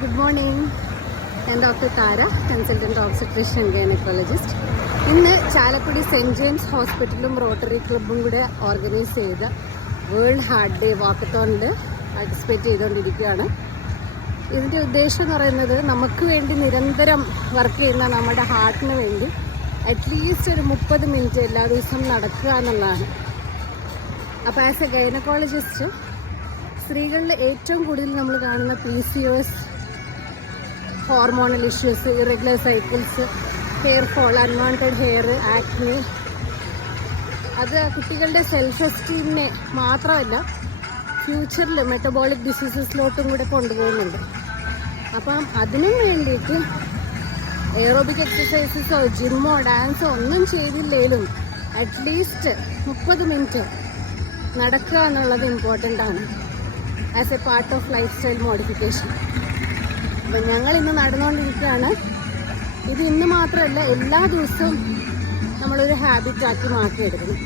Good morning. ഞാൻ doctor താര, consultant obstetrician gynaecologist. ഇന്ന് Chalakudy cent James ഹോസ്പിറ്റലും റോട്ടറി ക്ലബ്ബും കൂടെ ഓർഗനൈസ് ചെയ്ത വേൾഡ് ഹാർട്ട് ഡേ വാക്കത്തോണിൽ പാർട്ടിസിപ്പേറ്റ് ചെയ്തുകൊണ്ടിരിക്കുകയാണ്. ഇതിൻ്റെ ഉദ്ദേശം എന്ന് പറയുന്നത് നമുക്ക് വേണ്ടി നിരന്തരം വർക്ക് ചെയ്യുന്ന നമ്മുടെ ഹാർട്ടിന് വേണ്ടി അറ്റ്ലീസ്റ്റ് ഒരു 30 മിനിറ്റ് എല്ലാ ദിവസവും നടക്കുക എന്നുള്ളതാണ്. അപ്പോൾ ആസ് എ ഗൈനക്കോളജിസ്റ്റ് സ്ത്രീകളിൽ ഏറ്റവും കൂടുതൽ നമ്മൾ കാണുന്ന PCOS, hormonal issues, irregular cycles, hair fall, unwanted hair, acne, അത് കുട്ടികളുടെ സെൽഫ് എസ്റ്റീമിനെ മാത്രമല്ല ഫ്യൂച്ചറിൽ മെറ്റബോളിക് ഡിസീസസിലോട്ടും കൂടെ കൊണ്ടുപോകുന്നുണ്ട്. അപ്പം അതിനും വേണ്ടിയിട്ട് എയറോബിക് എക്സസൈസസോ ജിമ്മോ ഡാൻസോ ഒന്നും ചെയ്തില്ലേലും അറ്റ്ലീസ്റ്റ് 30 മിനിറ്റ് നടക്കുക എന്നുള്ളത് ഇമ്പോർട്ടൻ്റ് ആണ് as A part of life style modification. അപ്പം ഞങ്ങളിന്ന് നടന്നുകൊണ്ടിരിക്കുകയാണ്. ഇത് ഇന്ന് മാത്രമല്ല, എല്ലാ ദിവസവും നമ്മളൊരു ഹാബിറ്റാക്കി മാറ്റിയെടുക്കണം.